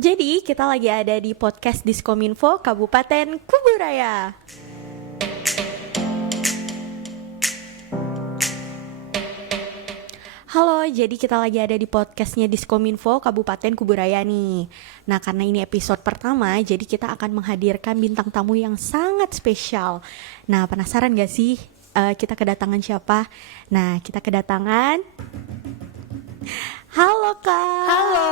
Jadi kita lagi ada di podcast Diskominfo Kabupaten Kuburaya. Halo, jadi kita lagi ada di podcastnya Diskominfo Kabupaten Kuburaya nih. Nah, karena ini episode pertama, jadi kita akan menghadirkan bintang tamu yang sangat spesial. Nah, penasaran gak sih kita kedatangan siapa? Nah, kita kedatangan... Halo Kak. Halo,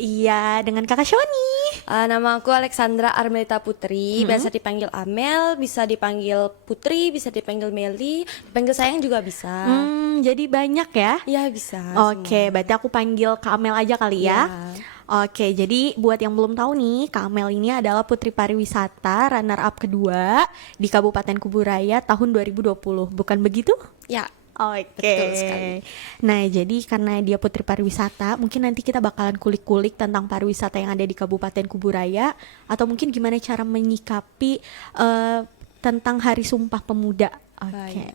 Iya, dengan Kakak Shoni. nama aku Alexandra Armelita Putri, biasa dipanggil Amel, bisa dipanggil Putri, bisa dipanggil Meli, dipanggil sayang juga bisa. Jadi banyak ya? Iya bisa. Oke, berarti aku panggil Kak Amel aja kali ya. Oke, jadi buat yang belum tahu nih, Kak Amel ini adalah Putri Pariwisata runner up kedua di Kabupaten Kuburaya tahun 2020. Bukan begitu? Ya, Oke. betul sekali. Nah, jadi karena dia Putri Pariwisata, mungkin nanti kita bakalan kulik-kulik tentang pariwisata yang ada di Kabupaten Kuburaya, atau mungkin gimana cara menyikapi tentang Hari Sumpah Pemuda. Oke.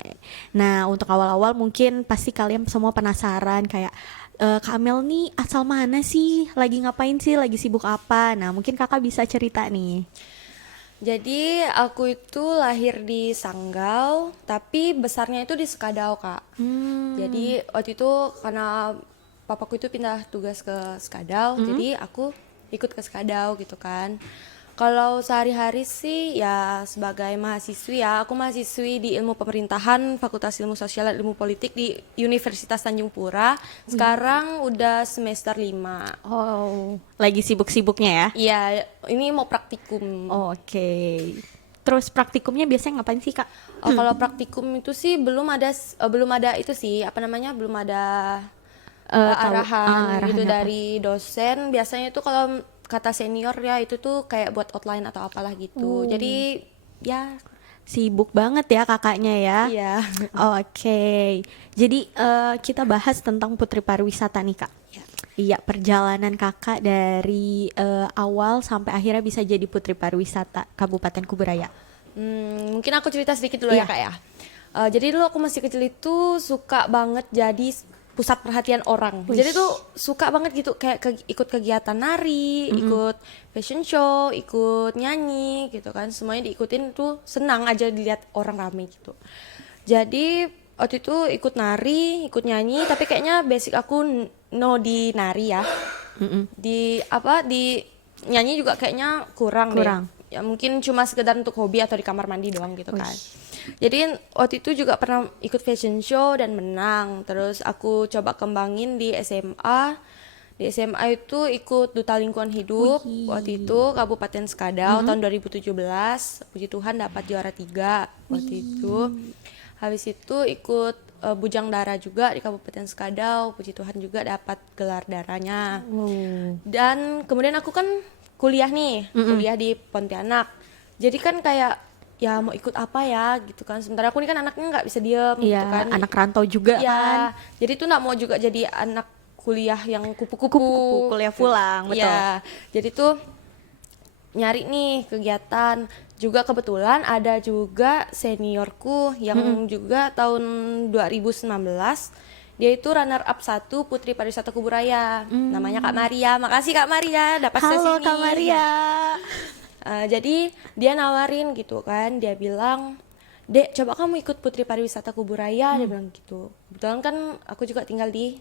Nah, untuk awal-awal mungkin pasti kalian semua penasaran kayak Kak Amel nih asal mana sih? Lagi ngapain sih? Lagi sibuk apa? Nah, mungkin kakak bisa cerita nih. Jadi aku itu lahir di Sanggau, tapi besarnya itu di Sekadau, Kak. Jadi waktu itu karena papaku itu pindah tugas ke Sekadau, jadi aku ikut ke Sekadau gitu kan. Kalau sehari-hari sih ya sebagai mahasiswi ya, aku mahasiswi di Ilmu Pemerintahan, Fakultas Ilmu Sosial dan Ilmu Politik di Universitas Tanjung Pura. Sekarang udah semester 5. Oh, lagi sibuk-sibuknya ya? Iya, ini mau praktikum. Oke. Terus praktikumnya biasanya ngapain sih, Kak? Kalau praktikum itu sih belum ada itu sih apa namanya belum ada arahan gitu arahannya apa? dari dosen. Biasanya itu kalau kata senior ya itu tuh kayak buat outline atau apalah gitu. Jadi ya Sibuk banget ya kakaknya ya. iya. Oke. Jadi kita bahas tentang Putri Pariwisata nih, Kak. Iya, perjalanan kakak dari awal sampai akhirnya bisa jadi Putri Pariwisata Kabupaten Kuburaya. Mungkin aku cerita sedikit dulu ya Kak ya. Jadi dulu aku masih kecil itu suka banget jadi pusat perhatian orang. Wish. Jadi tuh suka banget gitu kayak ikut kegiatan nari, ikut fashion show, ikut nyanyi gitu kan. Semuanya diikutin tuh senang aja dilihat orang rame gitu. Jadi waktu itu ikut nari, ikut nyanyi, tapi kayaknya basic aku no di nari ya. Di nyanyi juga kayaknya kurang deh. Kurang. Ya mungkin cuma sekedar untuk hobi atau di kamar mandi doang gitu kan. Jadi waktu itu juga pernah ikut fashion show dan menang. Terus aku coba kembangin di SMA. Di SMA itu ikut Duta Lingkungan Hidup. Waktu itu Kabupaten Sekadau tahun 2017. Puji Tuhan dapat juara 3 waktu itu. Habis itu ikut Bujang Dara juga di Kabupaten Sekadau. Puji Tuhan juga dapat gelar daranya. Dan kemudian aku kan kuliah nih, kuliah di Pontianak. Jadi kan kayak ya mau ikut apa ya gitu kan. Sementara aku ini kan anaknya nggak bisa diem Iya, gitu kan. anak rantau juga Iya, kan. jadi tuh nggak mau juga jadi anak kuliah yang kupu-kupu. Kupu-kupu kuliah pulang, betul. Iya, jadi tuh nyari nih kegiatan. Juga kebetulan ada juga seniorku yang juga tahun 2019 dia itu runner up 1 Putri Pariwisata Kuburaya. Namanya Kak Maria. Makasih Kak Maria dapat sesi Halo ini. Kak Maria. Jadi dia nawarin gitu kan, dia bilang, "Dek, coba kamu ikut Putri Pariwisata Kuburaya," dia bilang gitu. Kebetulan kan aku juga tinggal di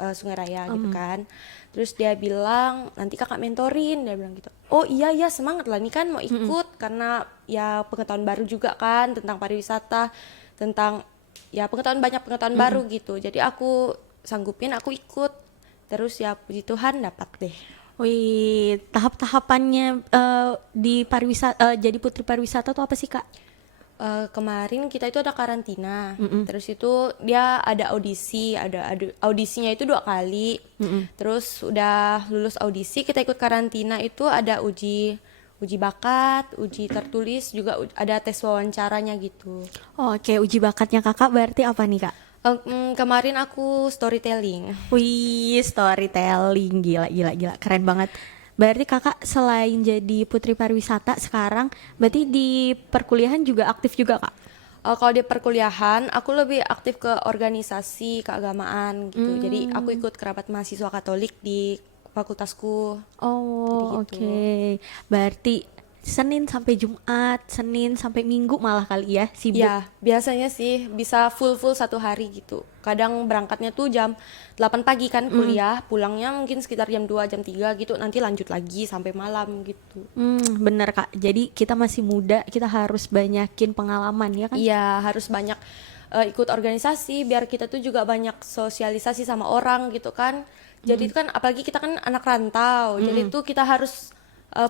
Sungai Raya gitu kan. Terus dia bilang, "Nanti kakak mentorin," dia bilang gitu. Oh iya ya semangat lah, ini kan mau ikut karena ya pengetahuan baru juga kan tentang pariwisata, tentang ya banyak pengetahuan baru gitu. Jadi aku sanggupin, aku ikut. Terus ya puji Tuhan dapat deh. Wih, tahap-tahapannya di pariwisata jadi Putri Pariwisata tuh apa sih, Kak? Kemarin kita itu ada karantina, terus itu dia ada audisi, ada audisinya itu 2 kali, terus udah lulus audisi kita ikut karantina itu ada uji bakat, uji tertulis juga ada tes wawancaranya gitu. Oke, uji bakatnya kakak berarti apa nih, Kak? Kemarin aku storytelling. Wih, storytelling, gila, keren banget. Berarti kakak selain jadi Putri Pariwisata sekarang, berarti di perkuliahan juga aktif juga, Kak? Kalau di perkuliahan, aku lebih aktif ke organisasi keagamaan gitu. Jadi aku ikut kerabat mahasiswa Katolik di fakultasku. Oh, Jadi gitu. oke. Berarti Senin sampai Jumat, Senin sampai Minggu malah kali ya sibuk. Ya, biasanya sih bisa full satu hari gitu. Kadang berangkatnya tuh jam 8 pagi kan kuliah, pulangnya mungkin sekitar jam 2 jam 3 gitu, nanti lanjut lagi sampai malam gitu. Bener Kak. Jadi kita masih muda, kita harus banyakin pengalaman ya kan? Iya, harus banyak ikut organisasi biar kita tuh juga banyak sosialisasi sama orang gitu kan. Jadi itu kan apalagi kita kan anak rantau. Jadi tuh kita harus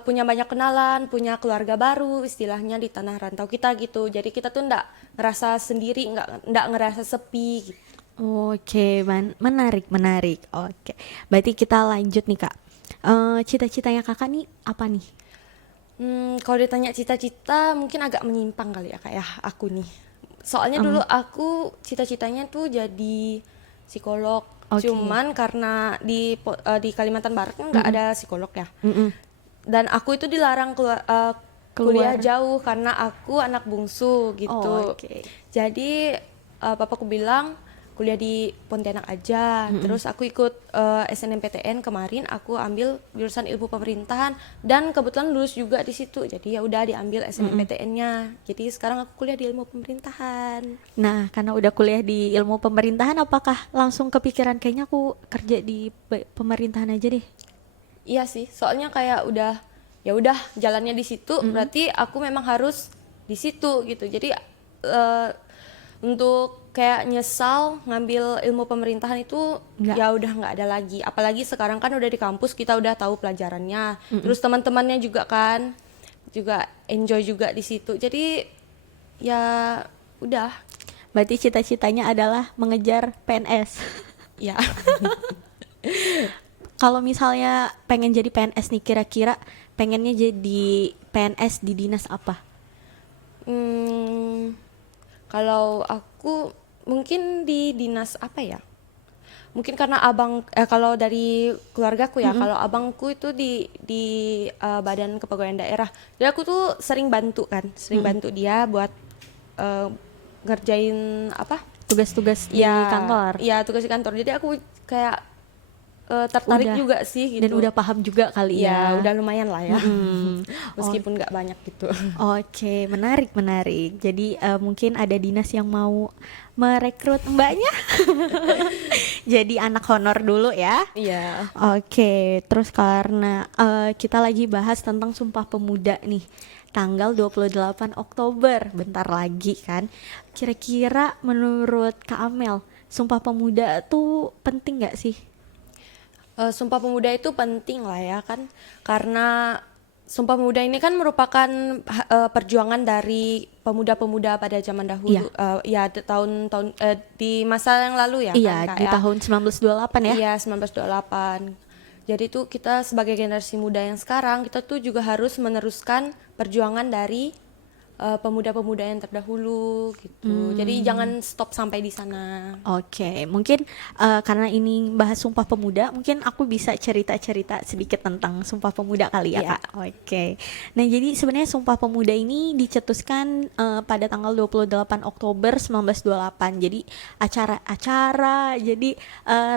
punya banyak kenalan, punya keluarga baru istilahnya di tanah rantau kita gitu. Jadi kita tuh ndak ngerasa sendiri, ndak ngerasa sepi gitu. Oke, menarik, menarik. Oke, berarti kita lanjut nih Kak. Cita-citanya Kakak nih apa nih? Kalau ditanya cita-cita mungkin agak menyimpang kali ya kak ya aku nih. Soalnya dulu aku cita-citanya tuh jadi psikolog. Oke. Cuman karena di Kalimantan Barat kan nggak ada psikolog ya. Mm-mm. Dan aku itu dilarang kuliah Keluar. jauh karena aku anak bungsu gitu. Oh, oke. Jadi papaku bilang kuliah di Pontianak aja. Terus aku ikut SNMPTN kemarin, aku ambil jurusan ilmu pemerintahan dan kebetulan lulus juga di situ. Jadi ya udah diambil SNMPTN-nya. Jadi sekarang aku kuliah di ilmu pemerintahan. Nah, karena udah kuliah di ilmu pemerintahan, apakah langsung kepikiran kayaknya aku kerja di pemerintahan aja deh? Iya sih, soalnya kayak ya udah jalannya di situ, berarti aku memang harus di situ gitu. Jadi untuk kayak nyesal ngambil ilmu pemerintahan itu Nggak. ya udah nggak ada lagi. Apalagi sekarang kan udah di kampus kita udah tahu pelajarannya. Terus teman-temannya juga kan juga enjoy juga di situ. Jadi ya udah Berarti cita-citanya adalah mengejar PNS. ya. Kalau misalnya pengen jadi PNS nih, kira-kira pengennya jadi PNS di dinas apa? Hmm, kalau aku mungkin di dinas apa ya? Mungkin karena kalau dari keluargaku ya, kalau abangku itu di Badan Kepegawaian Daerah. Jadi aku tuh sering bantu kan, sering bantu dia buat eh, ngerjain apa? Tugas-tugas di kantor? Iya, tugas di kantor. Jadi aku kayak tertarik Udah. juga sih gitu. Dan udah paham juga kali ya? Ya, udah lumayan lah ya. Mm. Meskipun nggak banyak gitu. Oke, menarik, menarik. Jadi mungkin ada dinas yang mau merekrut mbaknya jadi anak honor dulu ya. Iya. Oke, terus karena kita lagi bahas tentang Sumpah Pemuda nih, tanggal 28 Oktober, bentar lagi kan. Kira-kira menurut Kak Amel, Sumpah Pemuda tuh penting gak sih? Sumpah Pemuda itu penting lah ya kan, karena Sumpah Pemuda ini kan merupakan perjuangan dari pemuda-pemuda pada zaman dahulu. Tahun-tahun di masa yang lalu ya Iya, kan Kak, di ya. tahun 1928 ya. Iya, 1928. Jadi tuh kita sebagai generasi muda yang sekarang, kita tuh juga harus meneruskan perjuangan dari pemuda-pemuda yang terdahulu gitu. Jadi jangan stop sampai di sana. Oke, mungkin karena ini bahas Sumpah Pemuda, mungkin aku bisa cerita-cerita sedikit tentang Sumpah Pemuda kali ya, Iya. Kak. Oke. Nah, jadi sebenarnya Sumpah Pemuda ini dicetuskan pada tanggal 28 Oktober 1928. Jadi acara-acara, jadi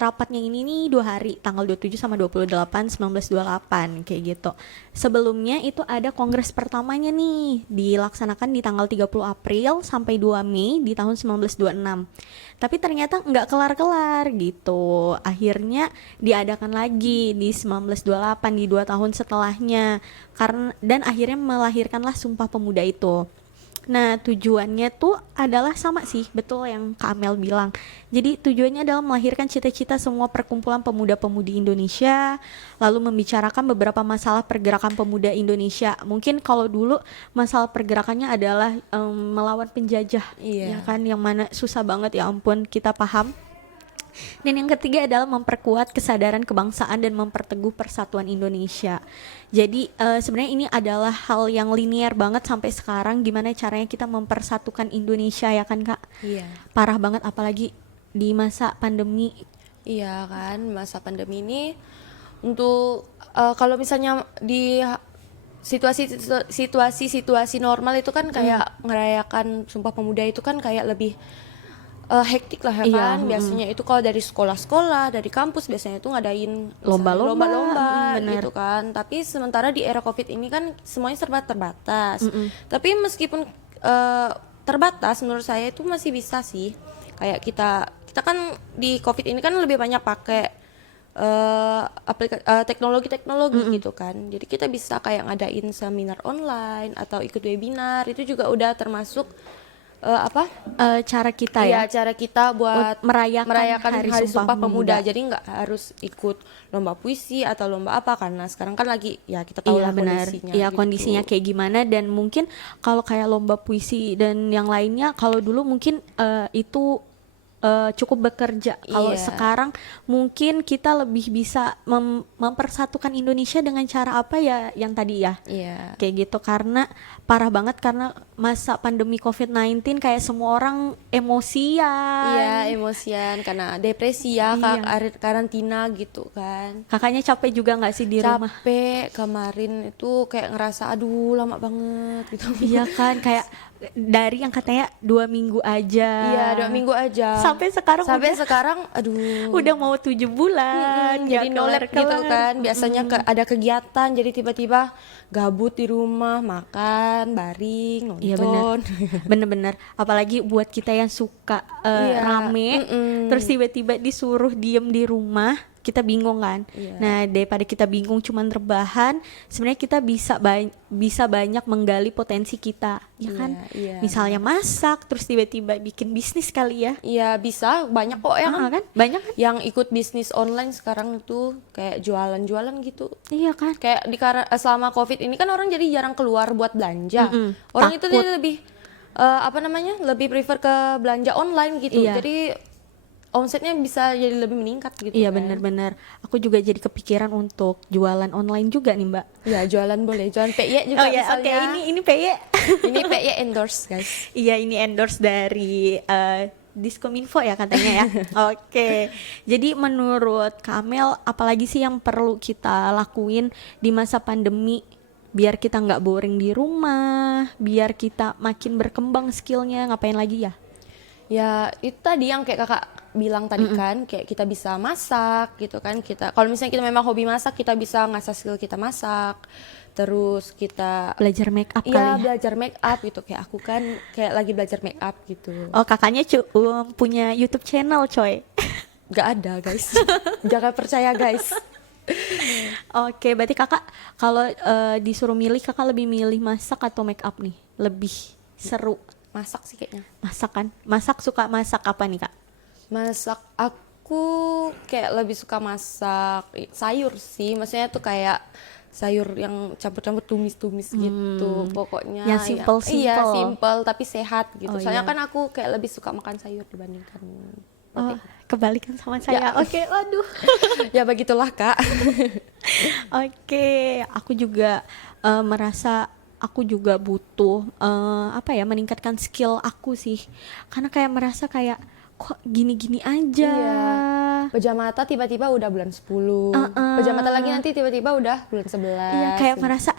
rapatnya ini nih 2 hari, tanggal 27 sama 28 1928 kayak gitu. Sebelumnya itu ada kongres pertamanya nih, dilaksanakan di tanggal 30 April sampai 2 Mei di tahun 1926. Tapi ternyata nggak kelar-kelar gitu. Akhirnya diadakan lagi di 1928, di 2 tahun setelahnya. Dan akhirnya melahirkanlah Sumpah Pemuda itu. Nah, tujuannya tuh adalah sama sih, betul yang Kak Amel bilang. Jadi tujuannya adalah melahirkan cita-cita semua perkumpulan pemuda-pemudi Indonesia, lalu membicarakan beberapa masalah pergerakan pemuda Indonesia. Mungkin kalau dulu masalah pergerakannya adalah melawan penjajah, ya Iya. kan, yang mana susah banget, ya ampun, kita paham. Dan yang ketiga adalah memperkuat kesadaran kebangsaan dan memperteguh persatuan Indonesia. Jadi sebenarnya ini adalah hal yang linear banget sampai sekarang, gimana caranya kita mempersatukan Indonesia ya kan Kak? Iya. Parah banget apalagi di masa pandemi. Iya kan, masa pandemi ini untuk kalau misalnya di situasi normal itu kan kayak ngerayakan Sumpah Pemuda itu kan kayak lebih hektik lah ya Iya, kan. Biasanya itu kalau dari sekolah-sekolah, dari kampus biasanya itu ngadain Lomba-lomba, bener. gitu kan. Tapi sementara di era Covid ini kan semuanya serba terbatas. Tapi meskipun terbatas, menurut saya itu masih bisa sih. Kayak kita kan di Covid ini kan lebih banyak pakai teknologi gitu kan. Jadi kita bisa kayak ngadain seminar online atau ikut webinar, itu juga udah termasuk Cara kita ya cara kita buat merayakan Hari Sumpah Pemuda. Pemuda. Jadi nggak harus ikut lomba puisi atau lomba apa, karena sekarang kan lagi ya kita tahu Iya lah benar. kondisinya. Iya gitu. kondisinya kayak gimana, dan mungkin kalau kayak lomba puisi dan yang lainnya, kalau dulu mungkin itu cukup bekerja. Kalau Iya. sekarang mungkin kita lebih bisa mempersatukan Indonesia dengan cara apa ya, yang tadi ya. Iya. Kayak gitu, karena parah banget karena masa pandemi COVID-19 kayak semua orang emosian. Iya, emosian karena depresi ya, Iya. karantina gitu kan. Kakaknya capek juga nggak sih di rumah? Capek kemarin itu kayak ngerasa aduh lama banget gitu. Iya kan, kayak dari yang katanya 2 minggu aja. Iya, 2 minggu aja. Sampai sekarang sekarang aduh. udah mau 7 bulan. Jadi nggak no lab gitu kelar-kelar. kan. Biasanya ada kegiatan, jadi tiba-tiba gabut di rumah, makan, baring, nonton. Iya benar, bener-bener. Apalagi buat kita yang suka Iya, rame, terus tiba-tiba disuruh diem di rumah, kita bingung kan. Iya. Nah daripada kita bingung cuman rebahan, sebenarnya kita bisa banyak menggali potensi kita, ya kan? Iya. Misalnya masak, terus tiba-tiba bikin bisnis kali ya. Iya, bisa banyak kok ya kan. Kan? Banyak kan? Yang ikut bisnis online sekarang itu kayak jualan-jualan gitu. Iya kan? Kayak selama Covid ini kan orang jadi jarang keluar buat belanja. Orang itu takut. dia lebih lebih prefer ke belanja online gitu. Iya. Jadi omsetnya bisa jadi lebih meningkat gitu. Iya kan. benar-benar. Aku juga jadi kepikiran untuk jualan online juga nih Mbak. Ya jualan boleh, jualan PY juga Oh ya, oke, misalnya. ini PY. Ini PY endorse guys. Iya, ini endorse dari Diskominfo ya katanya ya. Oke. Jadi menurut Kamel, apalagi sih yang perlu kita lakuin di masa pandemi biar kita nggak boring di rumah, biar kita makin berkembang skillnya, ngapain lagi ya? Ya itu tadi yang kayak kakak bilang tadi kan, kayak kita bisa masak gitu kan. Kalau misalnya kita memang hobi masak, kita bisa ngasah skill kita masak. Terus kita Belajar make up kali ya ya. belajar make up gitu, kayak aku kan kayak lagi belajar make up gitu. Oh, kakaknya punya YouTube channel, coy. Gak ada guys. Jangan percaya guys. Oke, berarti kakak kalau disuruh milih, kakak lebih milih masak atau make up nih? Lebih seru Masak sih kayaknya. masak kan? Masak, suka masak apa nih kak? Masak aku kayak lebih suka masak sayur sih. Maksudnya tuh kayak sayur yang campur-campur tumis-tumis gitu. Pokoknya Yang simple-simple. Iya, simple tapi sehat gitu. Oh, Soalnya iya. kan aku kayak lebih suka makan sayur dibandingkan Oh, roti. kebalikan sama saya. Ya. Oke, waduh. Ya begitulah Kak. Oke, aku juga merasa aku juga butuh meningkatkan skill aku sih. Karena kayak merasa kayak kok gini-gini aja. Iya. Pejam mata tiba-tiba udah bulan 10. Pejam mata lagi nanti tiba-tiba udah bulan 11. Iya, kayak merasa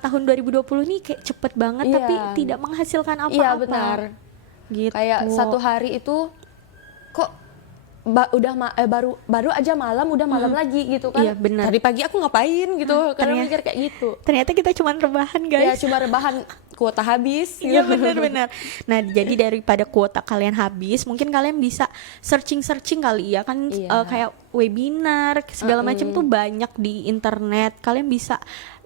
tahun 2020 nih kayak cepet banget Iya. tapi tidak menghasilkan apa-apa. Iya benar. Gitu. Kayak satu hari itu kok baru aja malam udah malam lagi gitu kan. Iya, benar. Tadi pagi aku ngapain gitu. Karena mikir kayak gitu. Ternyata kita cuma rebahan, Ya guys. cuma rebahan, kuota habis Iya gitu. benar-benar. Nah jadi daripada kuota kalian habis, mungkin kalian bisa searching kali ya kan. Iya. Kayak webinar segala macam tuh banyak di internet. Kalian bisa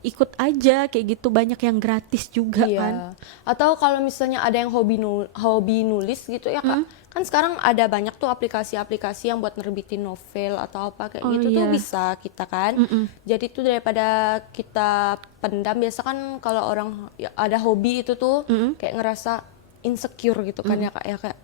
ikut aja kayak gitu, banyak yang gratis juga Iya. kan. Atau kalau misalnya ada yang hobi nulis gitu ya Kak. Kan sekarang ada banyak tuh aplikasi-aplikasi yang buat nerbitin novel atau apa kayak Oh, gitu tuh iya. bisa kita kan. Jadi tuh daripada kita pendam, biasa kan kalau orang ya, ada hobi itu tuh kayak ngerasa insecure gitu kan ya Kak, ya kayak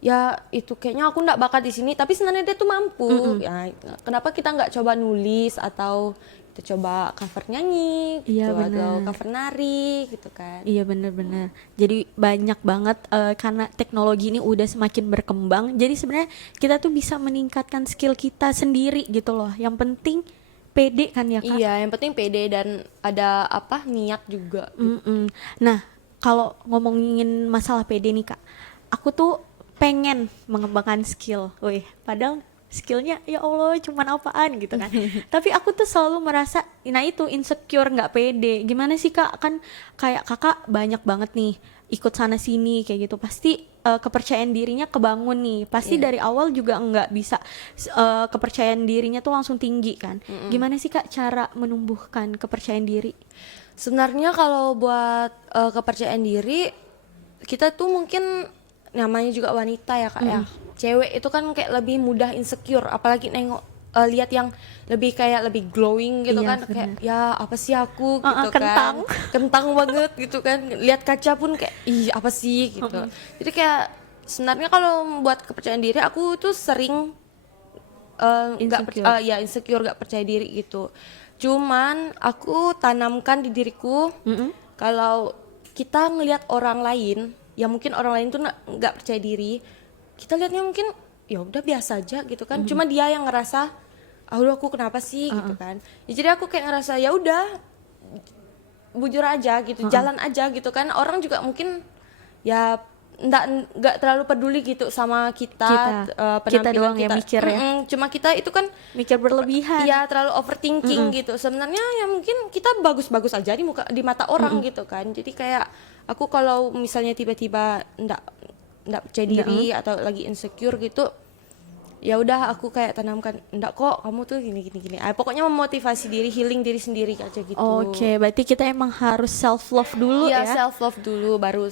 ya itu kayaknya aku nggak bakat di sini, tapi sebenarnya dia tuh mampu. Ya kenapa kita nggak coba nulis atau kita coba cover nyanyi Iya, gitu, atau benar. cover nari gitu kan. Iya benar-benar. Jadi banyak banget karena teknologi ini udah semakin berkembang. Jadi sebenarnya kita tuh bisa meningkatkan skill kita sendiri gitu loh. Yang penting pede kan ya kak. Iya, yang penting pede dan ada niat juga. Nah kalau ngomongin masalah pede nih kak, aku tuh pengen mengembangkan skill. Wih, padahal skillnya ya Allah cuman apaan gitu kan. Tapi aku tuh selalu merasa, nah itu insecure, nggak pede. Gimana sih Kak, kan kayak kakak banyak banget nih ikut sana sini kayak gitu, pasti kepercayaan dirinya kebangun nih, pasti dari awal juga nggak bisa kepercayaan dirinya tuh langsung tinggi kan. Gimana sih Kak cara menumbuhkan kepercayaan diri? Sebenarnya kalau buat kepercayaan diri, kita tuh mungkin namanya juga wanita ya Kak ya. Cewek itu kan kayak lebih mudah insecure, apalagi nengok lihat yang lebih kayak lebih glowing gitu Iya, kan, bener. kayak ya apa sih aku gitu Kentang. kan. Kentang banget gitu kan. Lihat kaca pun kayak ih apa sih gitu. Jadi kayak sebenarnya kalau buat kepercayaan diri aku tuh sering Insecure. insecure, gak percaya diri gitu. Cuman aku tanamkan di diriku kalau kita ngelihat orang lain, ya mungkin orang lain tuh nggak percaya diri, kita lihatnya mungkin ya udah biasa aja gitu kan. Cuma dia yang ngerasa, aduh aku kenapa sih gitu kan. Ya, jadi aku kayak ngerasa ya udah bujur aja gitu, jalan aja gitu kan. Orang juga mungkin ya nggak terlalu peduli gitu sama kita, Kita penampilan doang yang mikir ya. Cuma kita itu kan Mikir berlebihan. ya terlalu overthinking gitu. Sebenarnya ya mungkin kita bagus-bagus aja di mata orang gitu kan. Jadi kayak aku kalau misalnya tiba-tiba ndak percaya diri atau lagi insecure gitu, ya udah aku kayak tanamkan, ndak kok kamu tuh gini. Pokoknya memotivasi diri, healing diri sendiri aja gitu. Oke, berarti kita emang harus self love dulu Iya, ya. self love dulu baru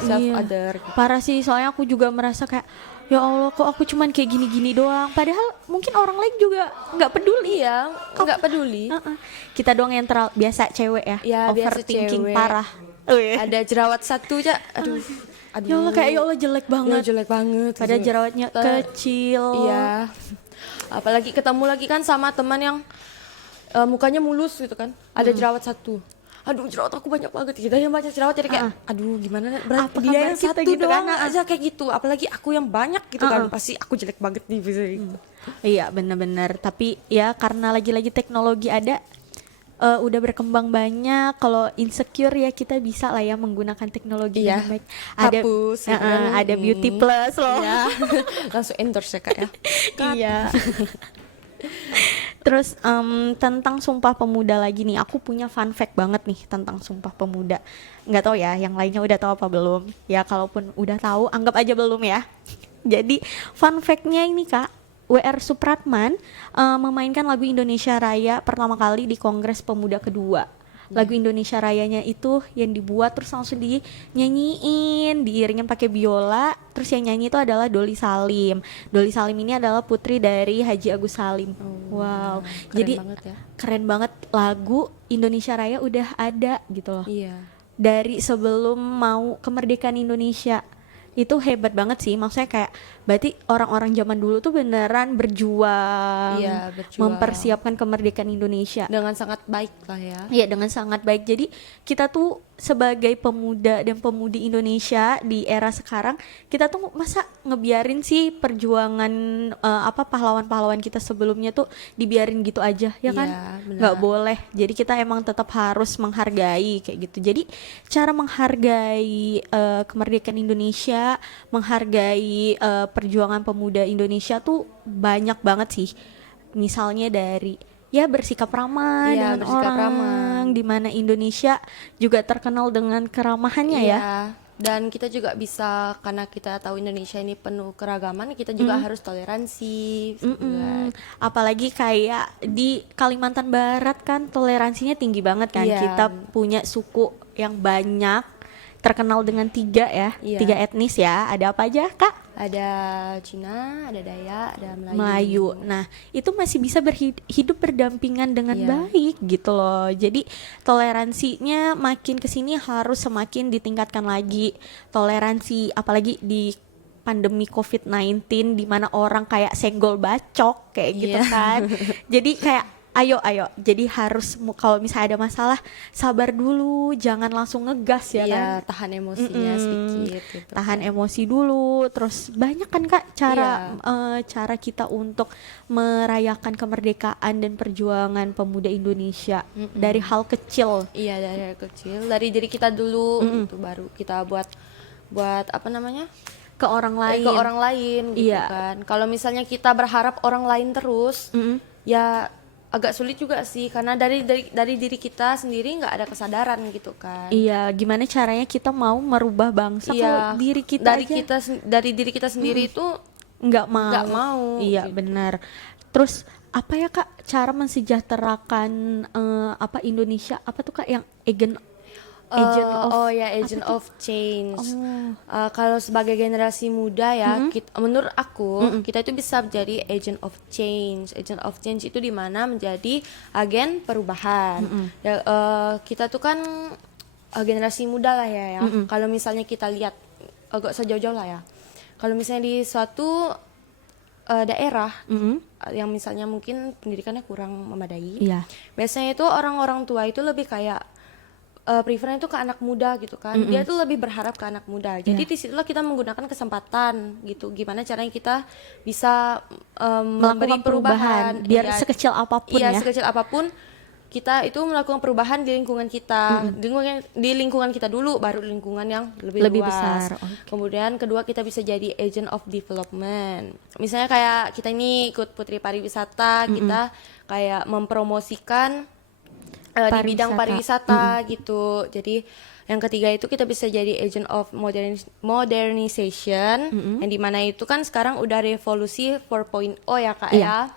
self Iya. other. Parah sih, soalnya aku juga merasa kayak ya Allah kok aku cuman kayak gini-gini doang. Padahal mungkin orang lain juga nggak peduli. Iya, nggak peduli. Kita doang yang terlalu biasa cewek ya. Ya, biasa Overthinking cewek. parah. Oh, iya. Ada jerawat satu aja, aduh. Ya Allah, kayak ya Allah jelek Ya, banget. jelek banget. Padahal gitu. jerawatnya kecil. Iya. Apalagi ketemu lagi kan sama teman yang mukanya mulus gitu kan. Ada jerawat satu. Aduh, jerawat aku banyak banget. Kita yang banyak jerawat jadi kayak aduh gimana berarti Apa dia kabar yang kita satu gitu doang kan? aja kayak gitu. Apalagi aku yang banyak gitu kan. Pasti aku jelek banget nih bisa gitu. Iya benar-benar. Tapi ya karena lagi-lagi teknologi ada, udah berkembang banyak. Kalau insecure ya kita bisa lah ya menggunakan teknologi Iya. yang baik. Ada Hapus, gitu kan. ada beauty plus loh. Ya. Langsung endorse ya Kak ya. Iya. Terus tentang Sumpah Pemuda lagi nih, aku punya fun fact banget nih tentang Sumpah Pemuda. Nggak tahu ya, yang lainnya udah tahu apa belum? Ya kalaupun udah tahu, anggap aja belum ya. Jadi fun fact-nya ini Kak, W.R. Supratman memainkan lagu Indonesia Raya pertama kali di Kongres Pemuda kedua. Lagu Indonesia Rayanya itu yang dibuat terus langsung dinyanyiin, diiringin pakai biola. Terus yang nyanyi itu adalah Doli Salim. Doli Salim ini adalah putri dari Haji Agus Salim. Wow. Keren Jadi banget ya. keren banget, lagu Indonesia Raya udah ada gitu loh. Iya. Dari sebelum mau kemerdekaan Indonesia. Itu hebat banget sih, maksudnya kayak berarti orang-orang zaman dulu tuh beneran berjuang, Iya, berjuang. mempersiapkan kemerdekaan Indonesia. Dengan sangat baik lah ya. Iya, dengan sangat baik. Jadi kita tuh sebagai pemuda dan pemudi Indonesia di era sekarang, kita tuh masa ngebiarin sih perjuangan pahlawan-pahlawan kita sebelumnya tuh dibiarin gitu aja, ya kan? Iya, benar. Nggak boleh. Jadi kita emang tetap harus menghargai kayak gitu. Jadi cara menghargai kemerdekaan Indonesia, menghargai perjuangan pemuda Indonesia tuh banyak banget sih. Misalnya dari ya bersikap ramah Iya, dengan bersikap orang, ramah. di mana Indonesia juga terkenal dengan keramahannya ya. Iya. Dan kita juga bisa, karena kita tahu Indonesia ini penuh keragaman, kita juga harus toleransi. Apalagi kayak di Kalimantan Barat kan toleransinya tinggi banget kan. Iya. Kita punya suku yang banyak, terkenal dengan 3 ya, Iya. 3 etnis ya. Ada apa aja Kak? Ada Cina, ada Dayak, ada Melayu. Melayu. Nah, itu masih bisa hidup berdampingan dengan Iya. baik gitu loh. Jadi toleransinya makin kesini harus semakin ditingkatkan lagi. Toleransi apalagi di pandemi COVID-19 di mana orang kayak senggol bacok kayak gitu Iya. kan. Jadi kayak ayo. Jadi harus kalau misalnya ada masalah sabar dulu, jangan langsung ngegas ya kan. Iya, tahan emosinya sedikit gitu. Tahan emosi dulu. Terus banyak kan Kak cara kita untuk merayakan kemerdekaan dan perjuangan pemuda Indonesia dari hal kecil. Iya, dari kecil, dari diri kita dulu itu baru kita buat apa namanya? ke orang lain. ke orang lain gitu Iya. kan. Kalau misalnya kita berharap orang lain terus, Mm-mm. ya agak sulit juga sih karena dari diri kita sendiri nggak ada kesadaran gitu kan. Iya, gimana caranya kita mau merubah bangsa kalau diri kita dari aja dari diri kita sendiri itu nggak mau. nggak mau, Iya, gitu. benar. Terus apa ya Kak cara mensejahterakan apa Indonesia apa tuh Kak yang agent agent apa tuh? of change. Oh. Kalau sebagai generasi muda ya, menurut aku kita itu bisa menjadi agent of change. Agent of change itu dimana menjadi agen perubahan. Ya, kita tuh kan generasi muda lah ya. Kalau misalnya kita lihat agak sejauh-jauh lah ya. Kalau misalnya di suatu daerah yang misalnya mungkin pendidikannya kurang memadai, Iya. biasanya itu orang-orang tua itu lebih kayak prefernya itu ke anak muda gitu kan. Dia tuh lebih berharap ke anak muda. Jadi disitulah kita menggunakan kesempatan gitu. Gimana caranya kita bisa memberi Melakukan perubahan biar Iya, sekecil apapun iya, ya. sekecil apapun kita itu melakukan perubahan di lingkungan kita. Di lingkungan kita dulu, baru lingkungan yang lebih luas. besar. Oke. Kemudian kedua kita bisa jadi agent of development. Misalnya kayak kita ini ikut Putri Pariwisata, kita kayak mempromosikan di bidang pariwisata gitu. Jadi yang ketiga itu kita bisa jadi agent of modernization, yang dimana itu kan sekarang udah revolusi 4.0 ya Kak ya.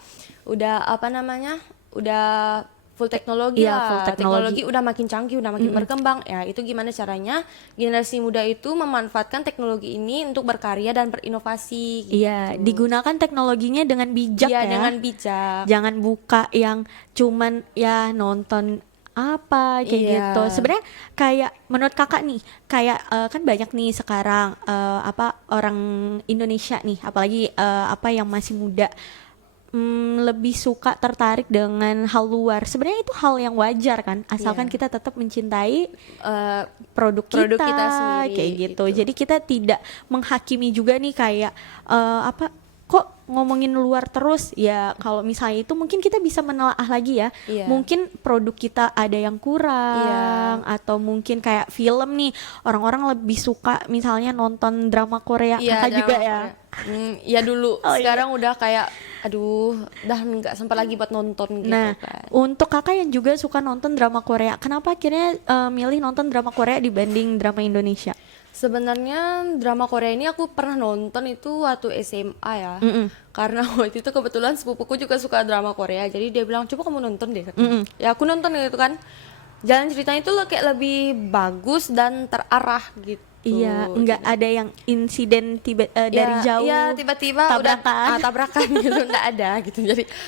Udah apa namanya? Udah full teknologi Iya, lah. full teknologi. Udah makin canggih, udah makin berkembang. Ya, itu gimana caranya generasi muda itu memanfaatkan teknologi ini untuk berkarya dan berinovasi gitu. Iya, digunakan teknologinya dengan bijak Iya, ya. dengan bijak. Jangan buka yang cuman ya nonton apa kayak Iya. gitu. Sebenarnya kayak menurut Kakak nih, kayak kan banyak nih sekarang apa orang Indonesia nih, apalagi apa yang masih muda lebih suka tertarik dengan hal luar. Sebenarnya itu hal yang wajar kan, asalkan Iya. kita tetap mencintai produk Produk kita, kita sendiri, kayak gitu. gitu. Jadi kita tidak menghakimi juga nih kayak apa kok ngomongin luar terus ya. Kalau misalnya itu mungkin kita bisa menelaah lagi ya. Iya. Mungkin produk kita ada yang kurang atau mungkin kayak film nih orang-orang lebih suka misalnya nonton drama Korea. Iya, Kakak juga drama ya. Korea. Iya dulu. Oh, iya. Sekarang udah kayak aduh, udah nggak sempat lagi buat nonton gitu Nah, kan. untuk Kakak yang juga suka nonton drama Korea, kenapa akhirnya milih nonton drama Korea dibanding drama Indonesia? Sebenarnya drama Korea ini aku pernah nonton itu waktu SMA ya. Karena waktu itu kebetulan sepupuku juga suka drama Korea. Jadi dia bilang, "Coba kamu nonton deh," katanya. Ya aku nonton gitu kan. Jalan ceritanya itu kayak lebih bagus dan terarah gitu. Iya, nggak ada yang insiden dari jauh. Iya, tiba-tiba tabrakan. udah tabrakan gitu, nggak ada gitu.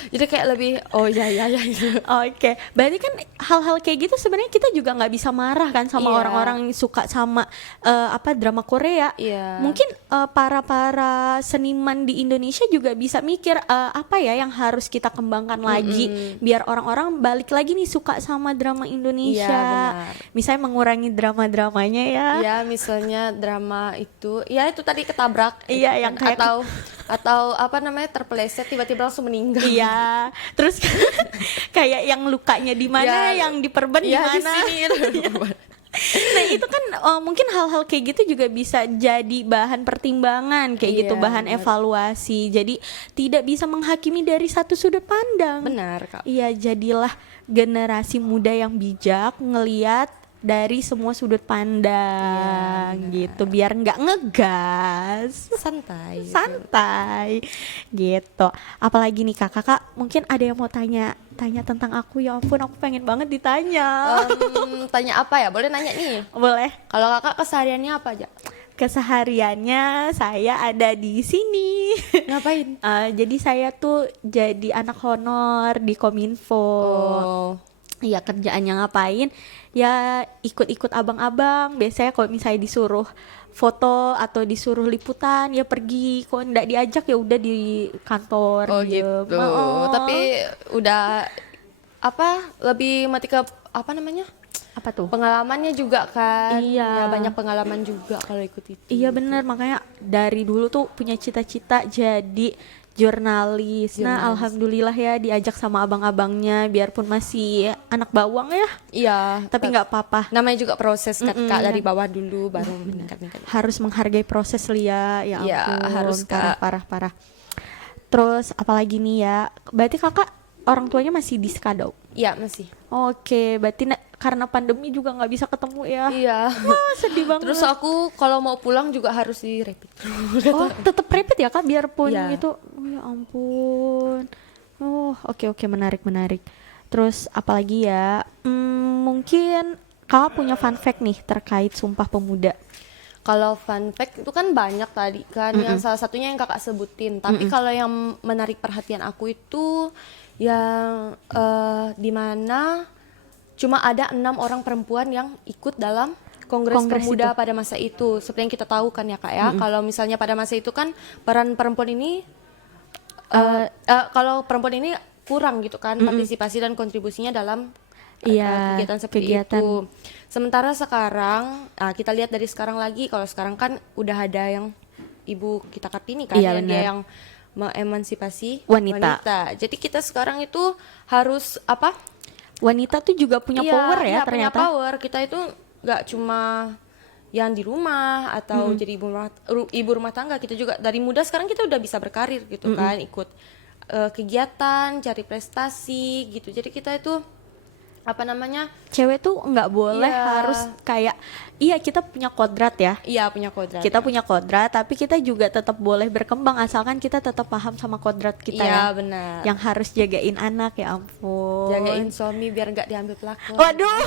Jadi kayak lebih oh ya gitu. Oke, berarti kan hal-hal kayak gitu sebenarnya kita juga nggak bisa marah kan sama Iya. orang-orang yang suka sama apa drama Korea. Iya. Mungkin para seniman di Indonesia juga bisa mikir apa ya yang harus kita kembangkan lagi biar orang-orang balik lagi nih suka sama drama Indonesia. Iya, benar. Misalnya mengurangi drama-dramanya ya. Ya misalnya drama itu ya itu tadi ketabrak Iya, yang kayak atau apa namanya terpeleset tiba-tiba langsung meninggal. Iya, terus kayak yang lukanya di mana, Ya, yang diperban di ya, di mana. sini itu. Nah itu kan mungkin hal-hal kayak gitu juga bisa jadi bahan pertimbangan kayak gitu, Iya, bahan benar. evaluasi. Jadi tidak bisa menghakimi dari satu sudut pandang. Benar, Kak. Iya, jadilah generasi muda yang bijak ngeliat dari semua sudut pandang gitu, biar nggak ngegas. Santai. Santai gitu. Apalagi nih kakak mungkin ada yang mau tanya tentang aku. Ya ampun, aku pengen banget ditanya. Tanya apa ya? Boleh nanya nih. Boleh. Kalau Kakak kesehariannya apa aja? Kesehariannya saya ada di sini. Ngapain? Jadi saya tuh jadi anak honor di Kominfo. Oh. Ya kerjaannya ngapain? Ya ikut-ikut abang-abang. Biasanya kalau misalnya disuruh foto atau disuruh liputan ya pergi. Kalau nggak diajak ya udah di kantor. Oh diem. gitu. Oh. Tapi udah apa? Lebih mati ke apa namanya? Apa tuh? Pengalamannya juga kan. Iya. Ya, banyak pengalaman juga kalau ikut itu. Iya bener, makanya dari dulu tuh punya cita-cita jurnalis. Nah, Jurnalis. alhamdulillah ya diajak sama abang-abangnya, biarpun masih anak bawang ya, Iya, tapi nggak apa-apa. namanya juga proses kan Kak, dari bawah dulu baru meningkat. Harus menghargai proses Lia, ya Iya, ampun, harus, Kak. parah. Terus apalagi nih ya, berarti kakak orang tuanya masih di Skadau. Iya, masih. Oke, berarti karena pandemi juga nggak bisa ketemu ya. Iya. Wah, sedih banget. Terus aku kalau mau pulang juga harus di rapid. Oh, tetap rapid ya kak, biarpun Iya. itu. Oh ya ampun. Oh, oke, menarik. Terus apalagi ya? Mungkin kakak punya fun fact nih terkait Sumpah Pemuda. Kalau fun fact itu kan banyak tadi kan, yang salah satunya yang kakak sebutin. Tapi kalau yang menarik perhatian aku itu yang dimana cuma ada 6 orang perempuan yang ikut dalam Kongres Pemuda pada masa itu. Seperti yang kita tahu kan ya kak ya. Kalau misalnya pada masa itu kan peran perempuan ini kalau perempuan ini kurang gitu kan partisipasi dan kontribusinya dalam Iya, kegiatan seperti kegiatan. itu. Sementara sekarang, kita lihat dari sekarang lagi, kalau sekarang kan udah ada yang Ibu kita Kartini kan, Iya, yang benar. dia yang mengemansiasi Wanita. Jadi kita sekarang itu harus apa? Wanita tuh juga punya Iya, power ya iya, punya ternyata. power. Kita itu nggak cuma yang di rumah atau jadi ibu rumah tangga, kita juga dari muda sekarang kita udah bisa berkarir gitu kan, ikut kegiatan, cari prestasi gitu. Jadi kita itu apa namanya? Cewek tuh nggak boleh Iya. harus kayak, iya kita punya kodrat ya. Iya, punya kodrat. Kita punya kodrat, tapi kita juga tetap boleh berkembang asalkan kita tetap paham sama kodrat kita Iya, ya. benar. Yang harus jagain anak, ya ampun. Jagain suami biar nggak diambil pelakor. Waduh.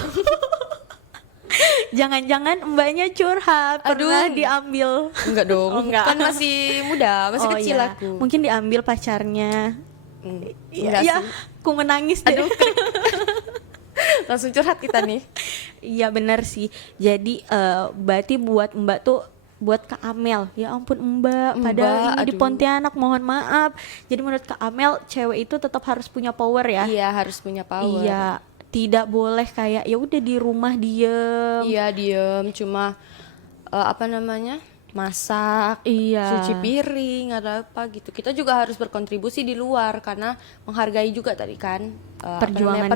Jangan-jangan mbaknya curhat, pernah Aduh. diambil. Enggak dong. Oh, enggak. Kan masih muda, masih Oh, kecil iya. aku. Mungkin diambil pacarnya. Enggak Iya, sih. aku menangis deh. Langsung curhat kita nih. Iya benar sih. Jadi berarti buat Mbak tuh buat Kak Amel, ya ampun Mbak, padahal Mbak, ini di aduh. Pontianak, mohon maaf. Jadi menurut Kak Amel, cewek itu tetap harus punya power ya. Iya, harus punya power. Iya, tidak boleh kayak ya udah di rumah diem. Iya, diem cuma apa namanya? Masak, Iya. cuci piring, ada apa gitu. Kita juga harus berkontribusi di luar karena menghargai juga tadi kan perjuangan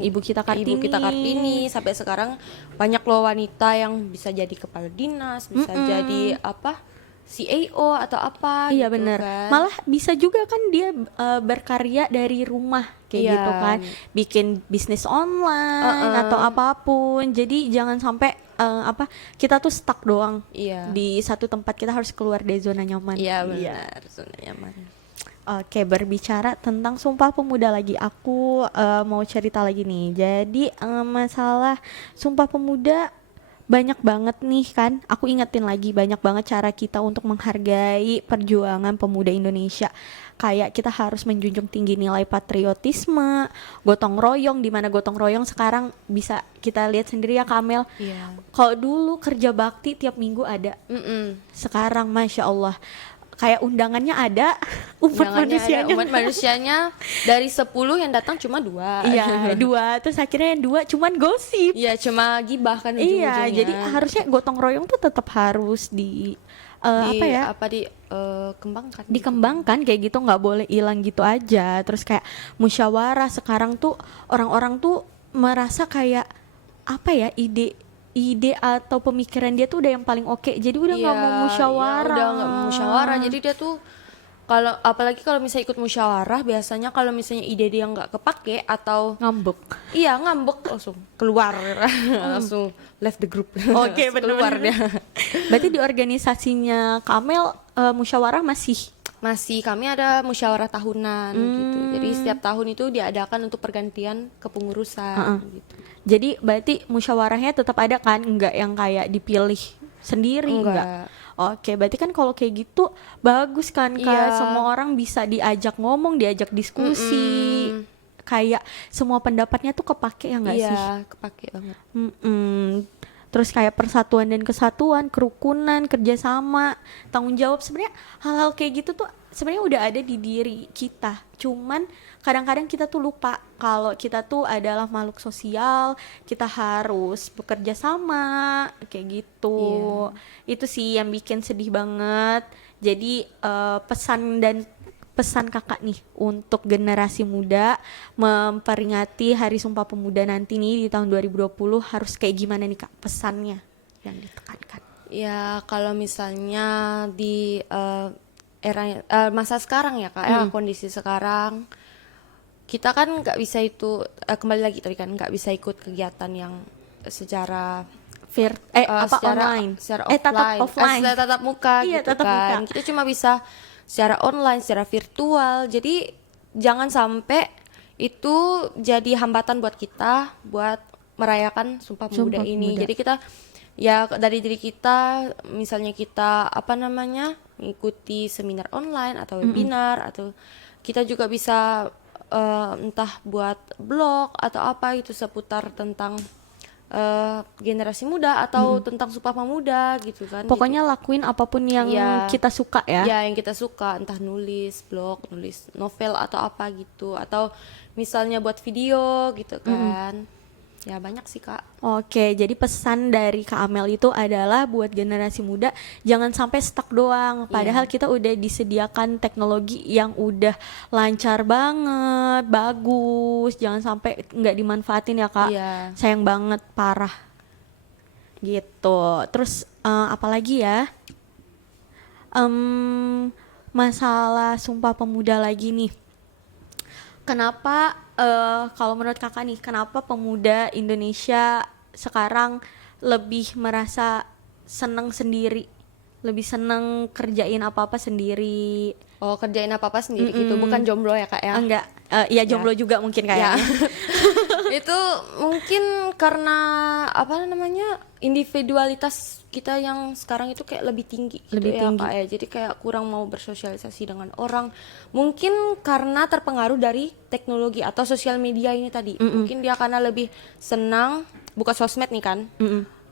Ibu kita Kartini. Ibu kita Kartini sampai sekarang banyak loh wanita yang bisa jadi kepala dinas, bisa jadi apa? CAO atau apa Iya gitu benar. kan. Malah bisa juga kan dia berkarya dari rumah kayak Iya. gitu kan, bikin bisnis online atau apapun. Jadi jangan sampai kita tuh stuck doang Iya. di satu tempat. Kita harus keluar dari zona nyaman. Iya benar, zona nyaman. Oke, berbicara tentang Sumpah Pemuda lagi, aku mau cerita lagi nih. Jadi masalah Sumpah Pemuda banyak banget nih kan. Aku ingetin lagi, banyak banget cara kita untuk menghargai perjuangan pemuda Indonesia. Kayak kita harus menjunjung tinggi nilai patriotisme, gotong royong, di mana gotong royong sekarang bisa kita lihat sendiri ya Kamel. Iya. Kalau dulu kerja bakti tiap minggu ada, sekarang Masya Allah kayak undangannya ada, Umat manusianya dari 10 yang datang cuma 2. Iya, 2. Terus akhirnya yang 2 cuman gosip. Iya, cuma gibah kan Iya, ujung-ujungnya. jadi harusnya gotong royong tuh tetap harus Kembangkan. dikembangkan kayak gitu, nggak boleh hilang gitu aja. Terus kayak musyawarah, sekarang tuh orang-orang tuh merasa kayak ide atau pemikiran dia tuh udah yang paling oke, jadi udah nggak mau musyawarah. Udah nggak mau musyawarah. Jadi dia tuh apalagi kalau misalnya ikut musyawarah, biasanya kalau misalnya ide dia nggak kepake atau Ngambek. iya ngambek langsung keluar, langsung left the group. Oke, Langsung keluar dia. Berarti di organisasinya Kamel musyawarah Masih kami ada musyawarah tahunan gitu. Jadi setiap tahun itu diadakan untuk pergantian kepengurusan gitu. Jadi berarti musyawarahnya tetap ada kan, enggak yang kayak dipilih sendiri, enggak. Oke, berarti kan kalau kayak gitu bagus kan Kak, Iya. semua orang bisa diajak ngomong, diajak diskusi. Kayak semua pendapatnya tuh kepake ya enggak sih? Iya, kepake banget. Terus kayak persatuan dan kesatuan, kerukunan, kerjasama, tanggung jawab, sebenarnya hal-hal kayak gitu tuh sebenarnya udah ada di diri kita. Cuman kadang-kadang kita tuh lupa kalau kita tuh adalah makhluk sosial, kita harus bekerja sama kayak gitu. Itu sih yang bikin sedih banget. Jadi pesan dan pesan kakak nih untuk generasi muda memperingati Hari Sumpah Pemuda nanti nih di tahun 2020 harus kayak gimana nih kak pesannya yang ditekankan? Ya kalau misalnya di era masa sekarang ya kak, ya kondisi sekarang kita kan nggak bisa itu kembali lagi tadi kan nggak bisa ikut kegiatan yang secara Online secara tatap offline secara tatap muka iya gitu tatap kan. muka. Kita cuma bisa secara online, secara virtual. Jadi jangan sampai itu jadi hambatan buat kita buat merayakan Sumpah Pemuda Sumpah ini. Pemuda. Jadi kita ya dari diri kita, misalnya kita mengikuti seminar online atau webinar atau kita juga bisa entah buat blog atau apa itu seputar tentang generasi muda atau tentang Sumpah Pemuda gitu kan. Pokoknya lakuin apapun yang Ya. kita suka ya. Ya yang kita suka, entah nulis blog, nulis novel atau apa gitu, atau misalnya buat video gitu kan. Ya banyak sih kak. Oke, jadi pesan dari Kak Amel itu adalah buat generasi muda jangan sampai stuck doang. Padahal kita udah disediakan teknologi yang udah lancar banget, bagus. Jangan sampai nggak dimanfaatin ya Kak. Iya. Sayang banget, parah. Gitu. Terus apalagi ya? Masalah Sumpah Pemuda lagi nih. Kenapa kalau menurut kakak nih, kenapa pemuda Indonesia sekarang lebih merasa seneng sendiri, lebih seneng kerjain apa-apa sendiri? Oh kerjain apa-apa sendiri gitu, bukan jomblo ya kak ya? Enggak, ya jomblo juga mungkin Ya. kayaknya. Itu mungkin karena individualitas kita yang sekarang itu kayak lebih tinggi gitu Lebih ya tinggi. kak ya. Jadi kayak kurang mau bersosialisasi dengan orang. Mungkin karena terpengaruh dari teknologi atau sosial media ini tadi. Mungkin dia karena lebih senang buka sosmed nih kan.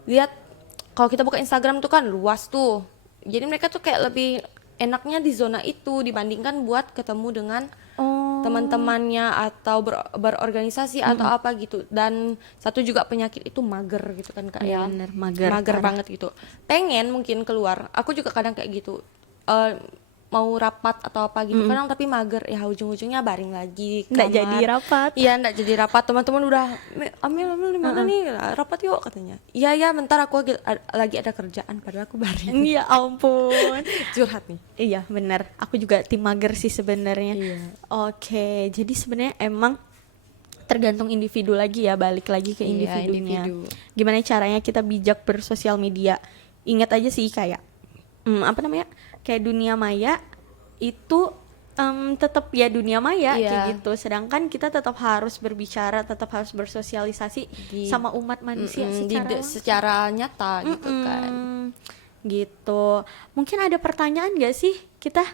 Lihat kalau kita buka Instagram tuh kan luas tuh. Jadi mereka tuh kayak lebih enaknya di zona itu dibandingkan buat ketemu dengan teman-temannya atau berorganisasi atau apa gitu. Dan satu juga penyakit itu mager gitu kan kak Iya, ya. bener, mager, parah. banget gitu. Pengen mungkin keluar. Aku juga kadang kayak gitu. Mau rapat atau apa gitu kadang tapi mager ya, ujung-ujungnya baring lagi di Nggak kamar. jadi rapat. Iya nggak jadi rapat. Teman-teman udah Amil di mana nih, rapat yuk katanya. Iya bentar aku lagi ada kerjaan padahal aku baring. Ya ampun. Curhat nih. Iya benar, aku juga tim mager sih sebenarnya. Iya. Oke, jadi sebenarnya emang tergantung individu lagi ya, balik lagi ke Iya, individunya. individu. Gimana caranya kita bijak bersosial media? Ingat aja sih kayak kayak dunia maya itu tetap ya dunia maya Iya. kayak gitu. Sedangkan kita tetap harus berbicara, tetap harus bersosialisasi sama umat manusia secara nyata gitu kan. Gitu. Mungkin ada pertanyaan gak sih kita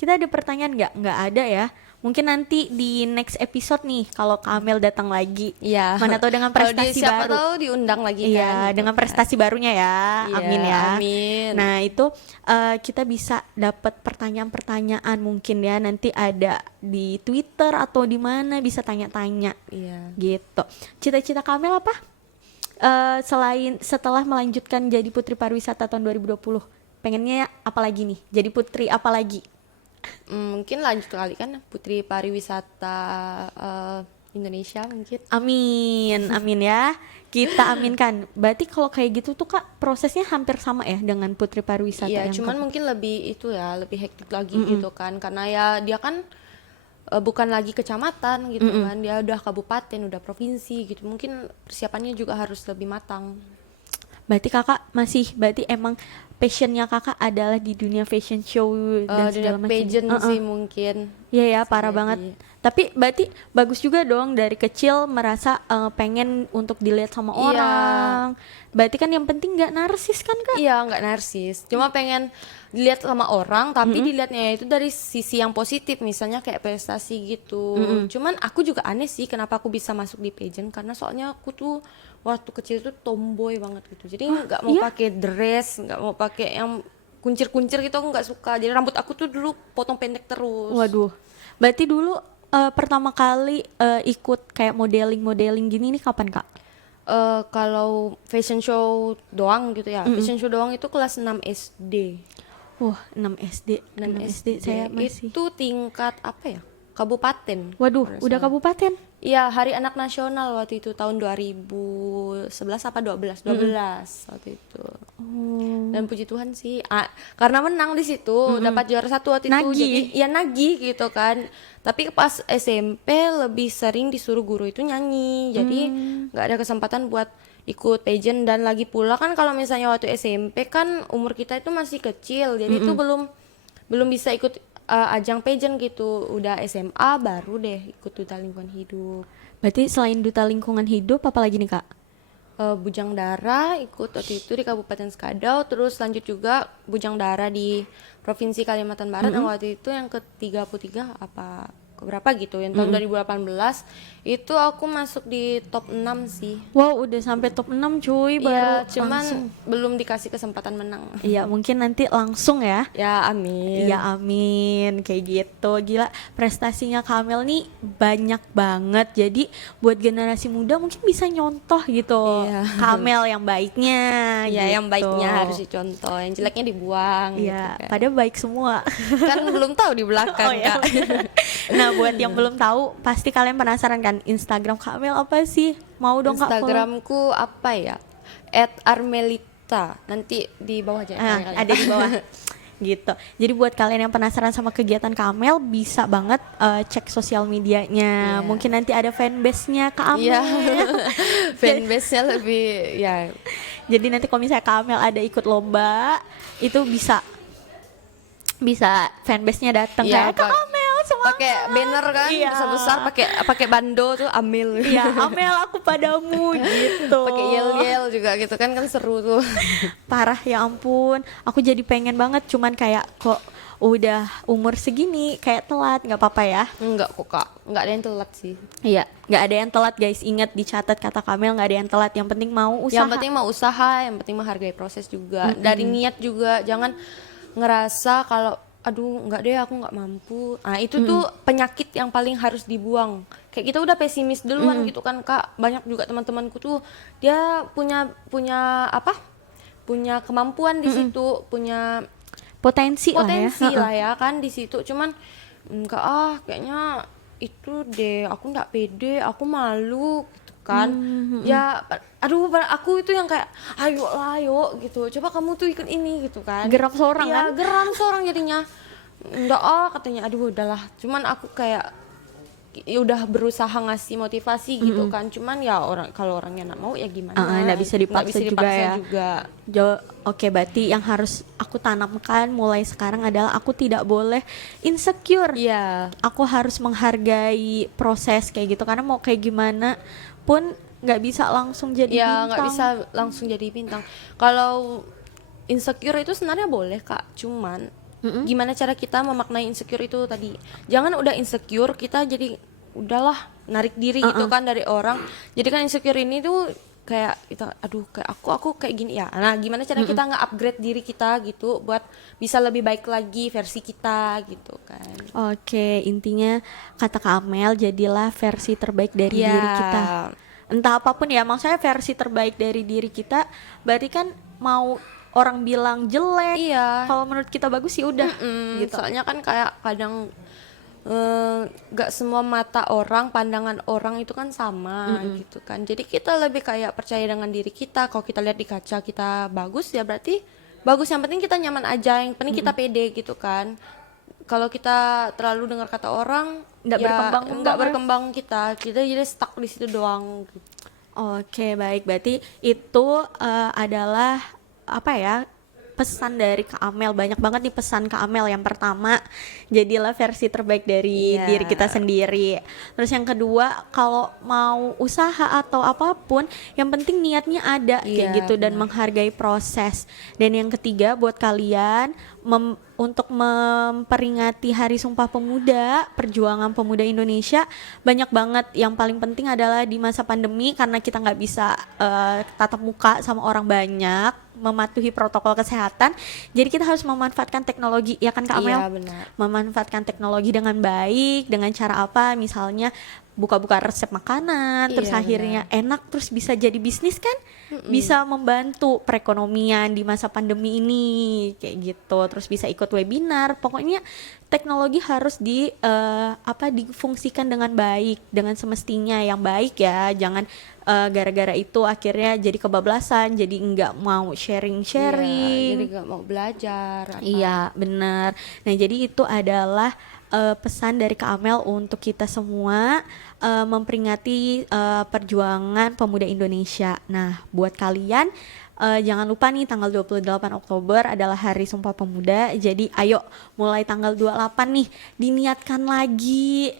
ada pertanyaan nggak ada ya. Mungkin nanti di next episode nih kalau Kak Amel datang lagi, Iya. mana tahu dengan Kalau prestasi siapa baru. tahu diundang lagi kan. Iya, gitu dengan kan. prestasi barunya ya. Iya, Amin ya. amin. Nah, itu kita bisa dapat pertanyaan-pertanyaan mungkin ya, nanti ada di Twitter atau di mana bisa tanya-tanya. Iya. Gitu. Cita-cita Kak Amel apa? Selain setelah melanjutkan jadi Putri Pariwisata tahun 2020, pengennya apa lagi nih? Jadi putri apa lagi? Mungkin lanjut kali kan Putri Pariwisata Indonesia mungkin. Amin, amin ya. Kita aminkan. Berarti kalau kayak gitu tuh Kak, prosesnya hampir sama ya dengan Putri Pariwisata Iya, yang cuman mungkin lebih itu ya, lebih hektik lagi gitu kan. Karena ya dia kan bukan lagi kecamatan gitu kan. Dia udah kabupaten, udah provinsi gitu. Mungkin persiapannya juga harus lebih matang. Berarti Kakak berarti emang passionnya Kakak adalah di dunia fashion show dan segala macam. Pageant sih mungkin. Iya ya, parah Jadi. banget. Tapi berarti bagus juga dong dari kecil merasa pengen untuk dilihat sama Iya. orang. Berarti kan yang penting nggak narsis kan Kak? Iya, nggak narsis. Cuma pengen dilihat sama orang, tapi dilihatnya itu dari sisi yang positif, misalnya kayak prestasi gitu. Cuman aku juga aneh sih kenapa aku bisa masuk di pageant, karena soalnya aku tuh waktu kecil tuh tomboy banget gitu. Jadi nggak mau iya? pakai dress, nggak mau pakai yang kuncir-kuncir gitu, aku nggak suka. Jadi rambut aku tuh dulu potong pendek terus. Waduh. Berarti dulu pertama kali ikut kayak modeling gini nih kapan Kak? Kalau fashion show doang gitu ya, fashion show doang itu kelas 6 SD. Wah, 6 SD. 6 6 SD SD. saya masih. Itu tingkat apa ya? Kabupaten. Waduh, kalau udah salah. kabupaten. Iya, Hari Anak Nasional waktu itu tahun 2011 apa 12? 12 waktu itu. Oh. Dan puji Tuhan sih, karena menang di situ, dapat juara 1 waktu itu. Nagih. Jadi ya nagih gitu kan. Tapi pas SMP lebih sering disuruh guru itu nyanyi. Jadi nggak ada kesempatan buat ikut pageant. Dan lagi pula kan kalau misalnya waktu SMP kan umur kita itu masih kecil. Jadi itu belum bisa ikut ajang pageant gitu. Udah SMA baru deh ikut duta lingkungan hidup. Berarti selain duta lingkungan hidup apa lagi nih Kak? Bujang Dara ikut waktu itu di Kabupaten Skadau, terus lanjut juga Bujang Dara di Provinsi Kalimantan Barat yang waktu itu yang ke-33 apa berapa gitu, yang tahun 2018 itu aku masuk di top 6 sih. Wow, udah sampai top 6 cuy, baru Iya, cuman langsung. belum dikasih kesempatan menang. Iya, mungkin nanti langsung ya. Ya, amin. Iya, amin. Kayak gitu. Gila, prestasinya Kamel nih banyak banget. Jadi buat generasi muda mungkin bisa nyontoh gitu. Iya. Kamel yang baiknya. Ya, yang gitu. baiknya harus dicontoh, yang jeleknya dibuang Iya, gitu kan. pada baik semua. Kan belum tahu di belakang, Oh, iya. Kak. Nah, buat yang belum tahu, pasti kalian penasaran kan Instagram Kamel apa sih? Mau dong Kak follow? Instagramku apa ya? @armelita. Nanti di bawah aja. kali-kali. Ada di bawah. Gitu. Jadi buat kalian yang penasaran sama kegiatan Kamel, bisa banget cek sosial medianya. Iya. Mungkin nanti ada fanbase-nya Kamel. Iya. Fanbase-nya lebih ya. Jadi nanti kalau misalnya Kamel ada ikut lomba, itu bisa fanbase-nya datang Iya, kayak Kak Amel semangat. pakai banner kan Iya. besar, pakai bando tuh Amel. Iya, Amel aku padamu gitu. Pakai yel-yel juga gitu kan seru tuh. Parah ya ampun, aku jadi pengen banget, cuman kayak kok udah umur segini kayak telat. Nggak apa-apa ya. Enggak kok, Kak. Enggak ada yang telat sih. Iya, nggak ada yang telat guys. Ingat, dicatat kata Kamel, nggak ada yang telat. Yang penting mau usaha. Yang penting mau usaha, yang penting menghargai proses juga. Dari niat juga, jangan ngerasa kalau aduh nggak deh aku nggak mampu. Nah itu tuh penyakit yang paling harus dibuang. Kayak kita udah pesimis duluan gitu kan, Kak. Banyak juga teman-temanku tuh dia punya apa? Punya kemampuan di situ, punya potensi potensi lah ya. lah ya kan di situ. Cuman enggak kayaknya itu deh aku nggak pede, aku malu gitu kan. Ya aduh aku itu yang kayak ayo gitu, coba kamu tuh ikut ini gitu kan. Geram seorang ya, kan? geram seorang jadinya. Enggak katanya aduh udahlah. Cuman aku kayak ya udah berusaha ngasih motivasi gitu kan. Cuman ya kalau orangnya nggak mau ya gimana. Nggak bisa dipaksa juga ya. Oke, berarti yang harus aku tanamkan mulai sekarang adalah aku tidak boleh insecure. Iya. Aku harus menghargai proses kayak gitu, karena mau kayak gimana pun nggak bisa langsung jadi Ya bintang. nggak bisa langsung jadi bintang. Kalau insecure itu sebenarnya boleh, Kak. Cuman gimana cara kita memaknai insecure itu tadi. Jangan udah insecure kita jadi udahlah narik diri gitu kan dari orang. Jadi kan insecure ini tuh kayak kita aduh kayak aku kayak gini ya. Nah, gimana cara kita nge-upgrade diri kita gitu buat bisa lebih baik lagi versi kita gitu kan. Oke, intinya kata Kak Amel, jadilah versi terbaik dari Ya. diri kita. Entah apapun ya, maksudnya versi terbaik dari diri kita, berarti kan mau orang bilang jelek, Iya. kalau menurut kita bagus sih udah gitu. Soalnya kan kayak kadang gak semua mata orang, pandangan orang itu kan sama gitu kan. Jadi kita lebih kayak percaya dengan diri kita. Kalau kita lihat di kaca kita bagus ya berarti bagus. Yang penting kita nyaman aja, yang penting kita pede gitu kan. Kalau kita terlalu dengar kata orang nggak berkembang kita jadi stuck di situ doang gitu. Oke, baik. Berarti itu adalah apa ya? Pesan dari Kak Amel. Banyak banget nih pesan Kak Amel. Yang pertama, jadilah versi terbaik dari Iya. diri kita sendiri. Terus yang kedua, kalau mau usaha atau apapun, yang penting niatnya ada kayak Iya, gitu dan menghargai proses. Dan yang ketiga, buat kalian untuk memperingati Hari Sumpah Pemuda, perjuangan pemuda Indonesia, banyak banget. Yang paling penting adalah di masa pandemi, karena kita nggak bisa tatap muka sama orang banyak, mematuhi protokol kesehatan. Jadi kita harus memanfaatkan teknologi, ya kan Kak Amel? Iya benar. Memanfaatkan teknologi dengan baik, dengan cara apa? Misalnya buka-buka resep makanan, terus Iya, akhirnya enak, terus bisa jadi bisnis kan, bisa membantu perekonomian di masa pandemi ini kayak gitu, terus bisa ikut webinar. Pokoknya teknologi harus difungsikan dengan baik, dengan semestinya yang baik ya, jangan gara-gara itu akhirnya jadi kebablasan, jadi nggak mau Iya, sharing-sharing. jadi gak mau belajar apa. Iya, benar. Nah, jadi itu adalah pesan dari Kak Amel untuk kita semua, memperingati perjuangan pemuda Indonesia. Nah, buat kalian jangan lupa nih tanggal 28 Oktober adalah Hari Sumpah Pemuda. Jadi ayo mulai tanggal 28 nih diniatkan lagi,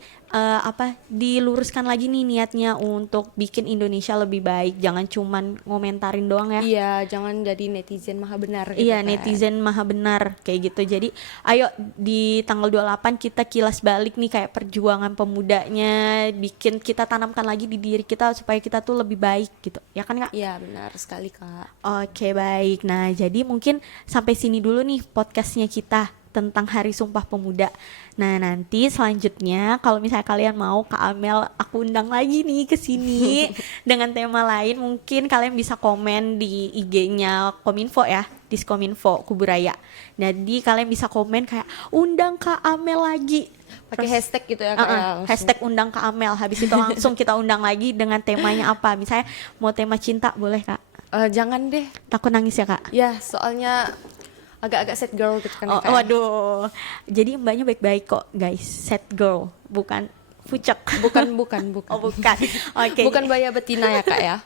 diluruskan lagi nih niatnya untuk bikin Indonesia lebih baik. Jangan cuman ngomentarin doang ya. Iya, jangan jadi netizen maha benar gitu Iya, kan. netizen maha benar kayak gitu. Jadi, ayo di tanggal 28 kita kilas balik nih kayak perjuangan pemudanya, bikin kita tanamkan lagi di diri kita supaya kita tuh lebih baik gitu. Ya kan, Kak? Iya, benar sekali, Kak. Oke, baik. Nah, jadi mungkin sampai sini dulu nih podcastnya kita tentang Hari Sumpah Pemuda. Nah, nanti selanjutnya kalau misalnya kalian mau Kak Amel aku undang lagi nih ke sini dengan tema lain, mungkin kalian bisa komen di IG-nya Kominfo ya, Diskominfo Kuburaya. Jadi kalian bisa komen kayak undang Kak Amel lagi. Pakai Terus, hashtag gitu ya, Kak. Ya, langsung. hashtag undang Kak Amel. Habis itu langsung kita undang lagi dengan temanya apa. Misalnya mau tema cinta boleh, Kak? Jangan deh. Takut nangis ya, Kak? Ya, soalnya agak-agak sad girl gitu kan ya, Oh, Kak, ya. waduh. Jadi mbaknya baik-baik kok, guys. Sad girl, bukan pucek. Bukan. Oh, bukan. Oke. Bukan baya betina ya, Kak ya.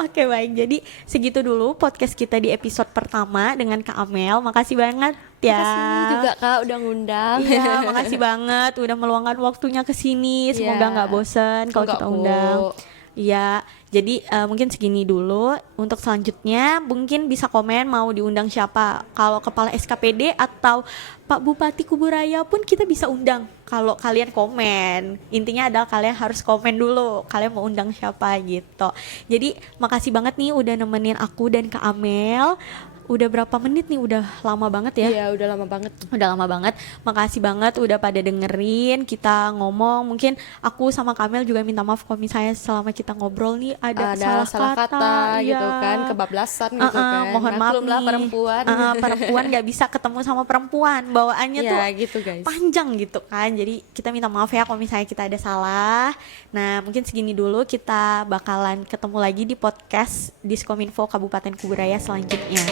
Oke, baik. Jadi segitu dulu podcast kita di episode pertama dengan Kak Amel. Makasih banget ya. Makasih juga, Kak, udah ngundang. Iya, makasih banget udah meluangkan waktunya ke sini. Semoga Iya. nggak bosen kalau Enggak kita kok. undang. Iya, jadi mungkin segini dulu. Untuk selanjutnya mungkin bisa komen mau diundang siapa. Kalau kepala SKPD atau Pak Bupati Kuburaya pun kita bisa undang. Kalau kalian komen, intinya adalah kalian harus komen dulu. Kalian mau undang siapa gitu. Jadi makasih banget nih udah nemenin aku dan Kak Amel. Udah berapa menit nih? Udah lama banget ya. Iya, udah lama banget. Udah lama banget. Makasih banget udah pada dengerin kita ngomong. Mungkin aku sama Kamel juga minta maaf kalau misalnya selama kita ngobrol nih ada Salah kata gitu iya. kan, kebablasan gitu kan. Mohon maaf Maklumlah nih. perempuan. Perempuan gak bisa ketemu sama perempuan. Bawaannya tuh Ya gitu, guys. panjang gitu kan. Jadi kita minta maaf ya kalau misalnya kita ada salah. Nah, mungkin segini dulu, kita bakalan ketemu lagi di podcast Diskominfo Kabupaten Kuburaya selanjutnya.